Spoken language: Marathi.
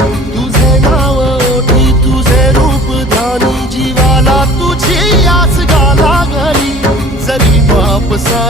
तुझे नाव ओठी तुझे रूप ध्यानी जीवाला तुझी आस गा लागली जरी बाप सा